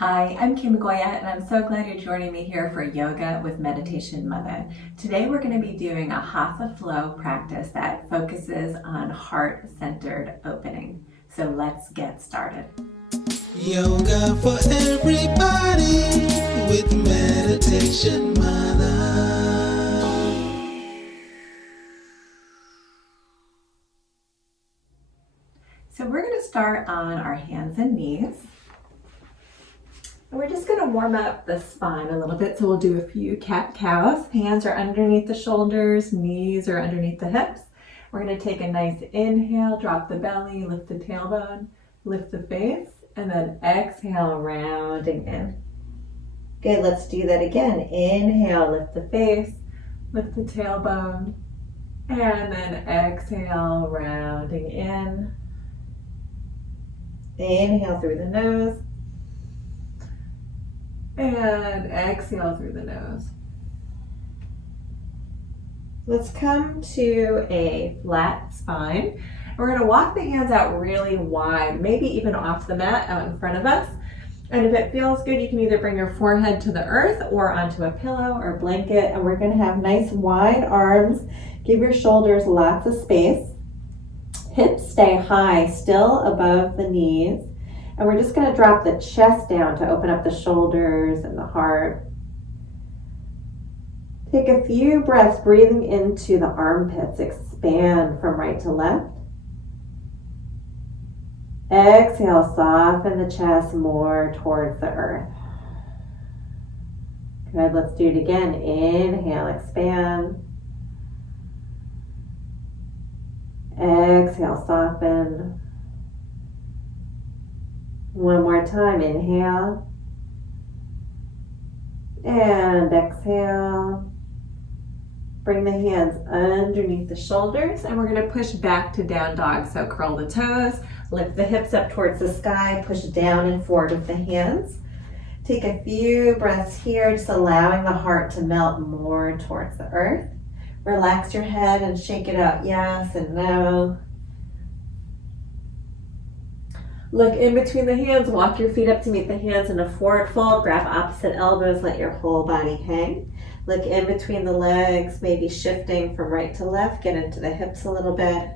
Hi, I'm Kim Goya, and I'm so glad you're joining me here for Yoga with Meditation Mutha. Today we're going to be doing a Hatha Flow practice that focuses on heart-centered opening. So let's get started. Yoga for everybody with Meditation Mutha. So we're going to start on our hands and knees. And we're just going to warm up the spine a little bit. So we'll do a few cat-cows. Hands are underneath the shoulders, knees are underneath the hips. We're going to take a nice inhale, drop the belly, lift the tailbone, lift the face, and then exhale, rounding in. Good, let's do that again. Inhale, lift the face, lift the tailbone, and then exhale, rounding in. Inhale through the nose. And exhale through the nose. Let's come to a flat spine. We're going to walk the hands out really wide, maybe even off the mat out in front of us. And if it feels good, you can either bring your forehead to the earth or onto a pillow or blanket. And we're going to have nice wide arms. Give your shoulders lots of space. Hips stay high, still above the knees. And we're just going to drop the chest down to open up the shoulders and the heart. Take a few breaths breathing into the armpits. Expand from right to left. Exhale, soften the chest more towards the earth. Good, let's do it again. Inhale, expand. Exhale, soften. One more time, inhale. And exhale. Bring the hands underneath the shoulders, and we're going to push back to down dog. So curl the toes, lift the hips up towards the sky, push down and forward with the hands. Take a few breaths here, just allowing the heart to melt more towards the earth. Relax your head and shake it out, yes and no. Look in between the hands, walk your feet up to meet the hands in a forward fold, grab opposite elbows, let your whole body hang. Look in between the legs, maybe shifting from right to left, get into the hips a little bit.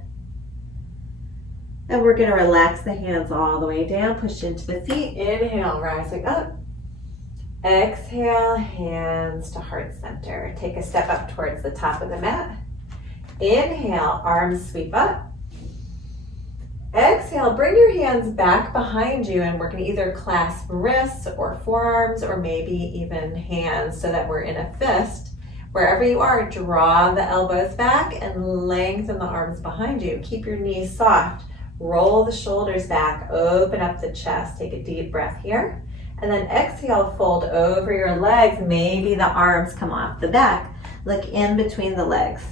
And we're going to relax the hands all the way down, push into the feet, inhale, rising up. Exhale, hands to heart center. Take a step up towards the top of the mat. Inhale, arms sweep up. Exhale, bring your hands back behind you, and we're going to either clasp wrists or forearms or maybe even hands so that we're in a fist. Wherever you are, draw the elbows back and lengthen the arms behind you. Keep your knees soft. Roll the shoulders back, open up the chest. Take a deep breath here. And then exhale, fold over your legs. Maybe the arms come off the back. Look in between the legs.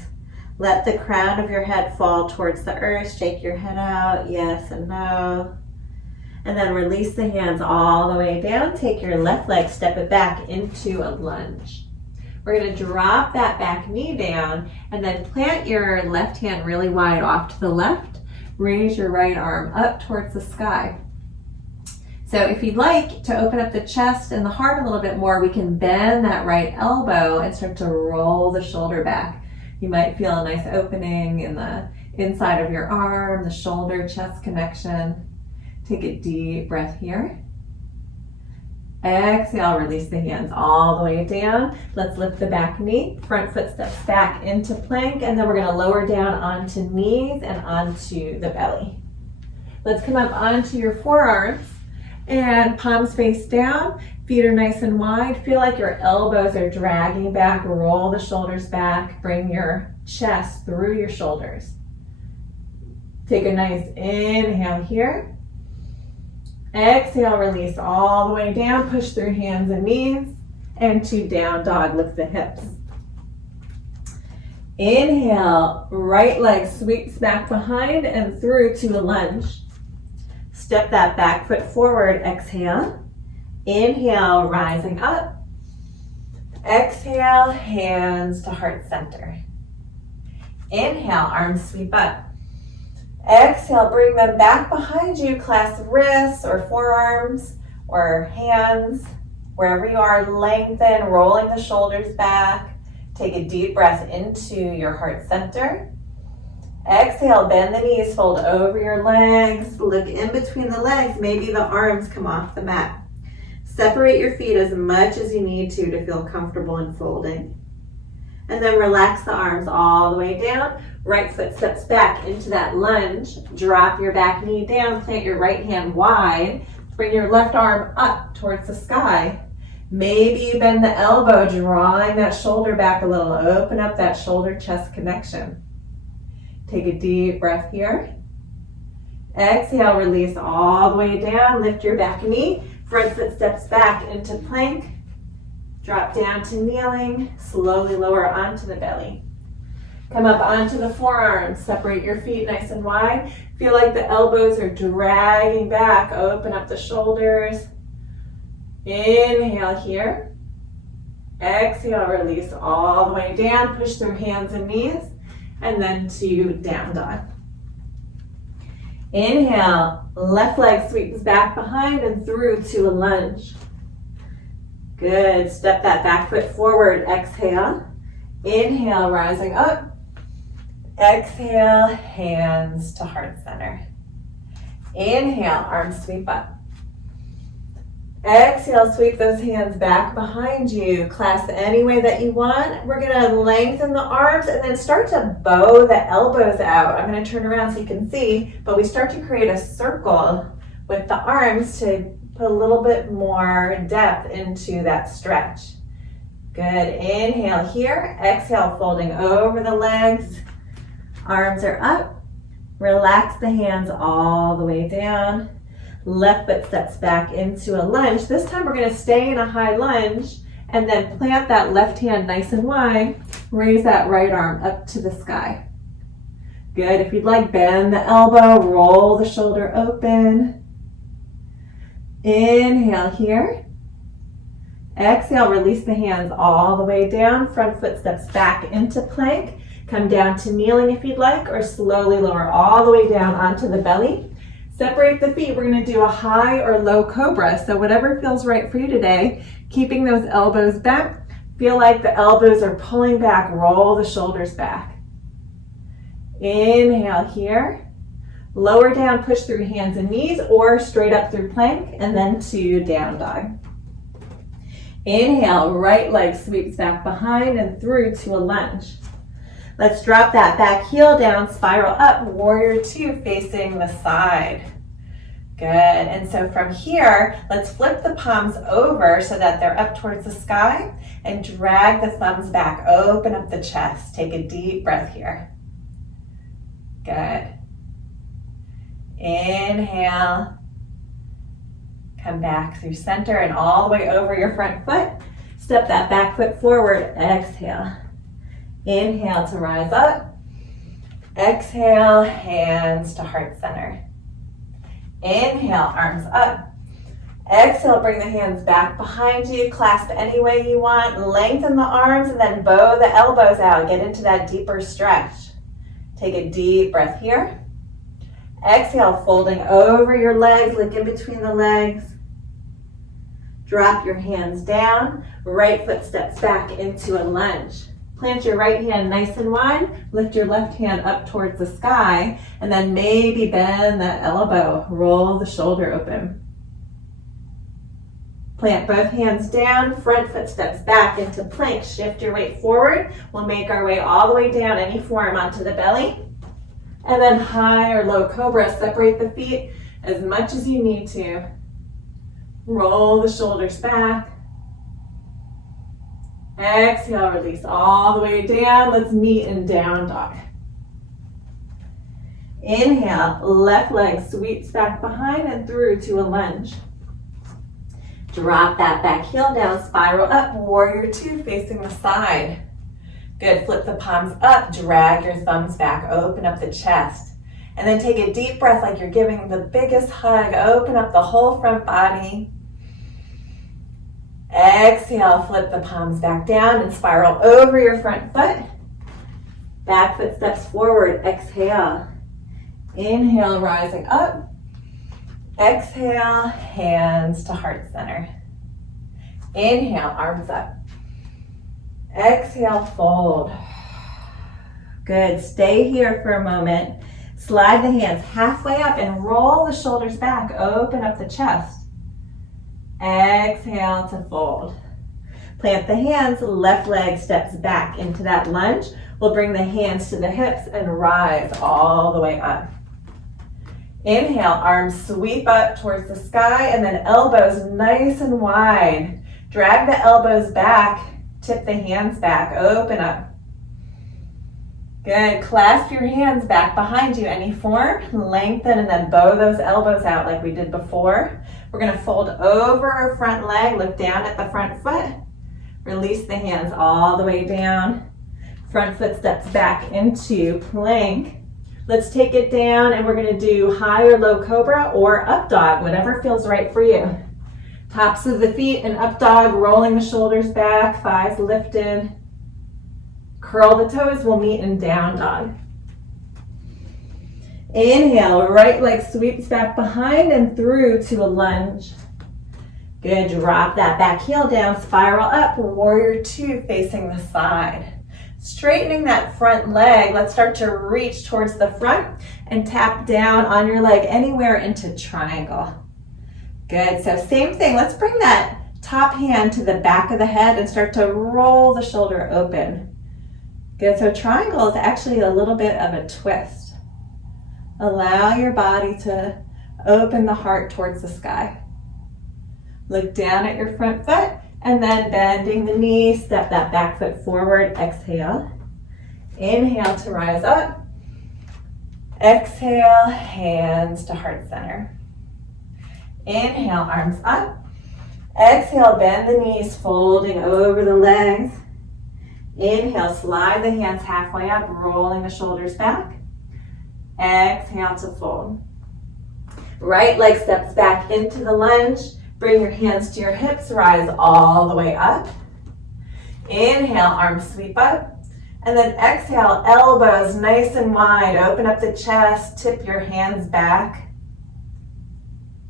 Let the crown of your head fall towards the earth. Shake your head out, yes and no. And then release the hands all the way down. Take your left leg, step it back into a lunge. We're going to drop that back knee down and then plant your left hand really wide off to the left. Raise your right arm up towards the sky. So if you'd like to open up the chest and the heart a little bit more, we can bend that right elbow and start to roll the shoulder back. You might feel a nice opening in the inside of your arm, the shoulder-chest connection. Take a deep breath here. Exhale, release the hands all the way down. Let's lift the back knee, front foot steps back into plank, and then we're going to lower down onto knees and onto the belly. Let's come up onto your forearms and palms face down. Feet are nice and wide. Feel like your elbows are dragging back. Roll the shoulders back. Bring your chest through your shoulders. Take a nice inhale here. Exhale, release all the way down. Push through hands and knees. And to down dog, lift the hips. Inhale, right leg sweeps back behind and through to a lunge. Step that back foot forward. Exhale. Inhale, rising up. Exhale, hands to heart center. Inhale, arms sweep up. Exhale, bring them back behind you. Clasp wrists or forearms or hands. Wherever you are, lengthen, rolling the shoulders back. Take a deep breath into your heart center. Exhale, bend the knees, fold over your legs. Look in between the legs. Maybe the arms come off the mat. Separate your feet as much as you need to feel comfortable in folding. And then relax the arms all the way down. Right foot steps back into that lunge. Drop your back knee down. Plant your right hand wide. Bring your left arm up towards the sky. Maybe bend the elbow, drawing that shoulder back a little. Open up that shoulder-chest connection. Take a deep breath here. Exhale, release all the way down. Lift your back knee. Front foot steps back into plank. Drop down to kneeling. Slowly lower onto the belly. Come up onto the forearms. Separate your feet nice and wide. Feel like the elbows are dragging back. Open up the shoulders. Inhale here. Exhale, release all the way down. Push through hands and knees. And then to down dog. Inhale, left leg sweeps back behind and through to a lunge. Good, step that back foot forward, exhale. Inhale, rising up. Exhale, hands to heart center. Inhale, arms sweep up. Exhale, sweep those hands back behind you. Clasp any way that you want. We're gonna lengthen the arms and then start to bow the elbows out. I'm gonna turn around so you can see, but we start to create a circle with the arms to put a little bit more depth into that stretch. Good, inhale here. Exhale, folding over the legs. Arms are up. Relax the hands all the way down. Left foot steps back into a lunge. This time we're going to stay in a high lunge and then plant that left hand nice and wide. Raise that right arm up to the sky. Good. If you'd like, bend the elbow, roll the shoulder open. Inhale here. Exhale, release the hands all the way down. Front foot steps back into plank. Come down to kneeling if you'd like, or slowly lower all the way down onto the belly. Separate the feet. We're going to do a high or low cobra. So whatever feels right for you today, keeping those elbows back. Feel like the elbows are pulling back. Roll the shoulders back. Inhale here. Lower down, push through hands and knees or straight up through plank and then to down dog. Inhale, right leg sweeps back behind and through to a lunge. Let's drop that back heel down, spiral up, warrior two facing the side. Good, and so from here, let's flip the palms over so that they're up towards the sky and drag the thumbs back, open up the chest. Take a deep breath here. Good. Inhale. Come back through center and all the way over your front foot. Step that back foot forward, exhale. Inhale to rise up. Exhale, hands to heart center. Inhale, arms up. Exhale, bring the hands back behind you. Clasp any way you want. Lengthen the arms and then bow the elbows out. Get into that deeper stretch. Take a deep breath here. Exhale, folding over your legs, look in between the legs. Drop your hands down. Right foot steps back into a lunge. Plant your right hand nice and wide. Lift your left hand up towards the sky. And then maybe bend that elbow. Roll the shoulder open. Plant both hands down. Front foot steps back into plank. Shift your weight forward. We'll make our way all the way down any forearm onto the belly. And then high or low cobra. Separate the feet as much as you need to. Roll the shoulders back. Exhale, release all the way down. Let's meet in down dog. Inhale, left leg sweeps back behind and through to a lunge. Drop that back heel down, spiral up, warrior two facing the side. Good, flip the palms up, drag your thumbs back, open up the chest. And then take a deep breath like you're giving the biggest hug. Open up the whole front body. Exhale, flip the palms back down and spiral over your front foot. Back foot steps forward, exhale. Inhale, rising up. Exhale, hands to heart center. Inhale, arms up. Exhale, fold. Good, stay here for a moment. Slide the hands halfway up and roll the shoulders back. Open up the chest. Exhale to fold. Plant the hands, left leg steps back into that lunge. We'll bring the hands to the hips and rise all the way up. Inhale, arms sweep up towards the sky and then elbows nice and wide. Drag the elbows back, tip the hands back, open up. Good, clasp your hands back behind you, any form, lengthen and then bow those elbows out like we did before. We're gonna fold over our front leg, look down at the front foot, release the hands all the way down. Front foot steps back into plank. Let's take it down and we're gonna do high or low cobra or up dog, whatever feels right for you. Tops of the feet and up dog, rolling the shoulders back, thighs lifted. Curl the toes, we'll meet in down dog. Inhale, right leg sweeps back behind and through to a lunge. Good, drop that back heel down, spiral up, warrior two facing the side. Straightening that front leg, let's start to reach towards the front and tap down on your leg anywhere into triangle. Good, so same thing, let's bring that top hand to the back of the head and start to roll the shoulder open. Good, so triangle is actually a little bit of a twist. Allow your body to open the heart towards the sky. Look down at your front foot and then bending the knee, step that back foot forward, exhale. Inhale to rise up. Exhale, hands to heart center. Inhale, arms up. Exhale, bend the knees, folding over the legs. Inhale, slide the hands halfway up, rolling the shoulders back. Exhale to fold. Right leg steps back into the lunge. Bring your hands to your hips, rise all the way up. Inhale, arms sweep up. And then exhale, elbows nice and wide. Open up the chest, tip your hands back.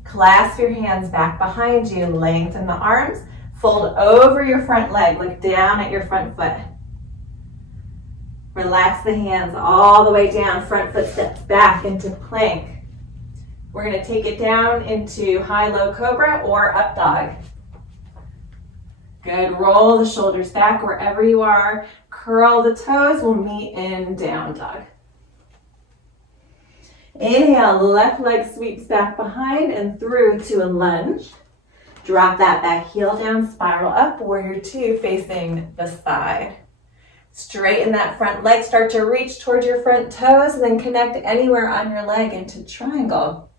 Clasp your hands back behind you, lengthen the arms. Fold over your front leg, look down at your front foot. Relax the hands all the way down, front foot steps back into plank. We're gonna take it down into high-low cobra or up dog. Good, roll the shoulders back wherever you are. Curl the toes, we'll meet in down dog. Inhale, left leg sweeps back behind and through to a lunge. Drop that back heel down, spiral up, warrior two facing the side. Straighten that front leg, start to reach towards your front toes and then connect anywhere on your leg into triangle.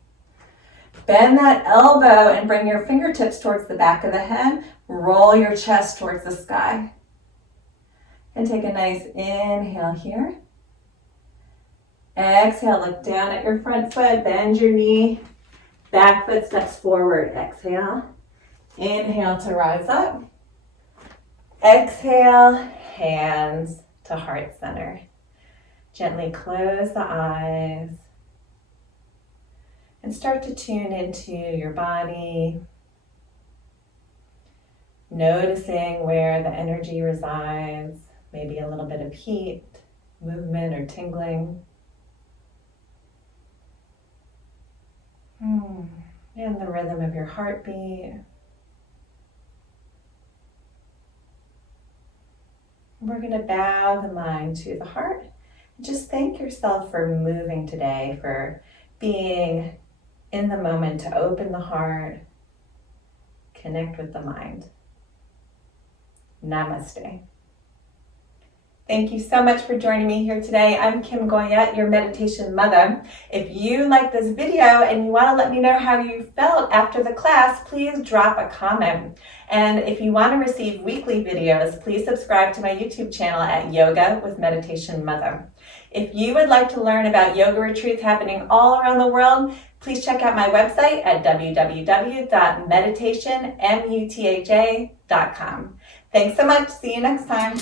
Bend that elbow and bring your fingertips towards the back of the head. Roll your chest towards the sky. And take a nice inhale here. Exhale, look down at your front foot, bend your knee. Back foot steps forward, exhale. Inhale to rise up. Exhale, hands to heart center. Gently close the eyes. And start to tune into your body, noticing where the energy resides, maybe a little bit of heat, movement, or tingling. And the rhythm of your heartbeat. We're going to bow the mind to the heart. Just thank yourself for moving today, for being in the moment to open the heart, connect with the mind. Namaste. Thank you so much for joining me here today. I'm Kim Goyette, your meditation mother. If you like this video and you want to let me know how you felt after the class, please drop a comment. And if you want to receive weekly videos, please subscribe to my YouTube channel at Yoga with Meditation Mutha. If you would like to learn about yoga retreats happening all around the world, please check out my website at www.meditationmutha.com. Thanks so much. See you next time.